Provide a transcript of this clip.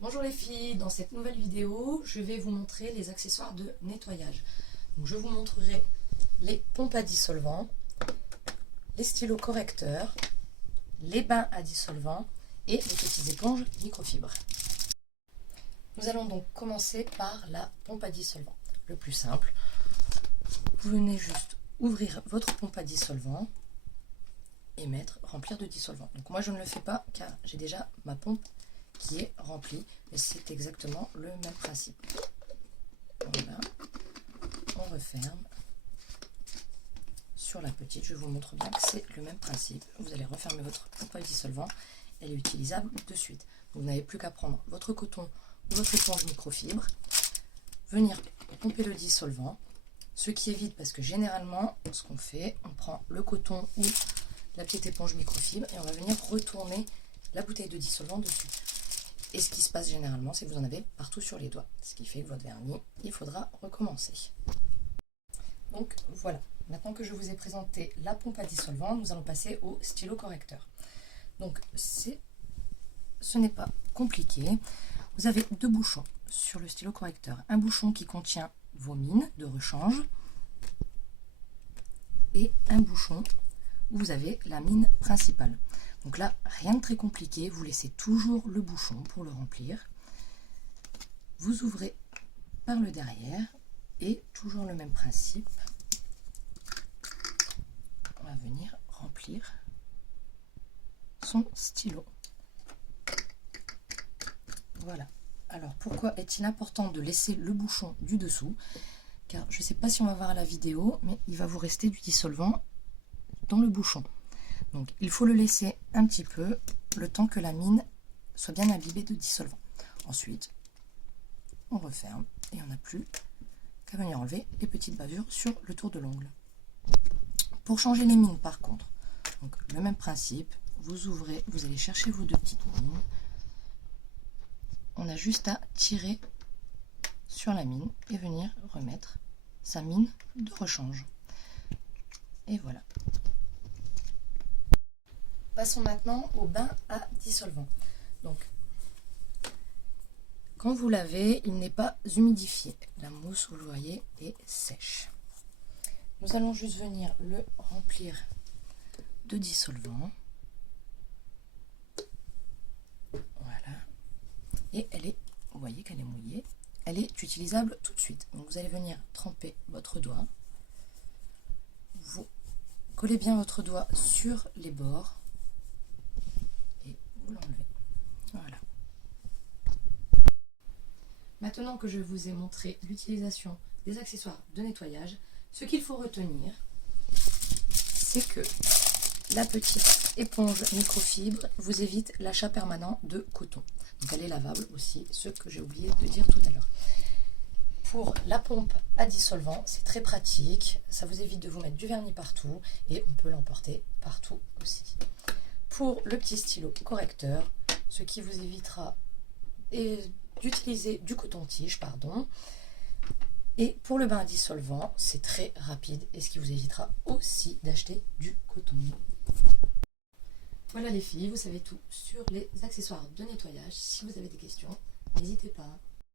Bonjour les filles, dans cette nouvelle vidéo, je vais vous montrer les accessoires de nettoyage. Donc, je vous montrerai les pompes à dissolvant, les stylos correcteurs, les bains à dissolvant et les petites éponges microfibres. Nous allons donc commencer par la pompe à dissolvant. Le plus simple, vous venez juste ouvrir votre pompe à dissolvant et remplir de dissolvant. Donc moi je ne le fais pas car j'ai déjà ma pompe qui est remplie, mais c'est exactement le même principe. Voilà, on referme. Sur la petite, je vous montre bien que c'est le même principe. Vous allez refermer votre pompe à dissolvant, elle est utilisable de suite. Vous n'avez plus qu'à prendre votre coton ou votre éponge microfibre, venir pomper le dissolvant, ce qui est vide parce que généralement, ce qu'on fait, on prend le coton ou la petite éponge microfibre et on va venir retourner la bouteille de dissolvant dessus. Et ce qui se passe généralement, c'est que vous en avez partout sur les doigts, ce qui fait que votre vernis, il faudra recommencer. Donc voilà, maintenant que je vous ai présenté la pompe à dissolvant, nous allons passer au stylo correcteur. Donc ce n'est pas compliqué. Vous avez deux bouchons sur le stylo correcteur. Un bouchon qui contient vos mines de rechange et un bouchon où vous avez la mine principale. Donc là, rien de très compliqué, vous laissez toujours le bouchon pour le remplir. Vous ouvrez par le derrière et toujours le même principe. On va venir remplir son stylo. Voilà. Alors pourquoi est-il important de laisser le bouchon du dessous? Car je ne sais pas si on va voir à la vidéo, mais il va vous rester du dissolvant dans le bouchon. Donc il faut le laisser un petit peu, le temps que la mine soit bien imbibée de dissolvant. Ensuite, on referme et on n'a plus qu'à venir enlever les petites bavures sur le tour de l'ongle. Pour changer les mines par contre, donc le même principe, vous ouvrez, vous allez chercher vos deux petites mines. On a juste à tirer sur la mine et venir remettre sa mine de rechange. Et voilà. Passons maintenant au bain à dissolvant. Donc, quand vous lavez, il n'est pas humidifié. La mousse, vous le voyez, est sèche. Nous allons juste venir le remplir de dissolvant. Voilà. Et vous voyez qu'elle est mouillée. Elle est utilisable tout de suite. Donc vous allez venir tremper votre doigt. Vous collez bien votre doigt sur les bords. Vous l'enlevez. Voilà. Maintenant que je vous ai montré l'utilisation des accessoires de nettoyage, ce qu'il faut retenir, c'est que la petite éponge microfibre vous évite l'achat permanent de coton. Donc elle est lavable aussi, ce que j'ai oublié de dire tout à l'heure. Pour la pompe à dissolvant, c'est très pratique, ça vous évite de vous mettre du vernis partout et on peut l'emporter partout aussi. Pour le petit stylo correcteur, ce qui vous évitera d'utiliser du coton-tige, Et pour le bain dissolvant, c'est très rapide et ce qui vous évitera aussi d'acheter du coton. Voilà les filles, vous savez tout sur les accessoires de nettoyage. Si vous avez des questions, n'hésitez pas.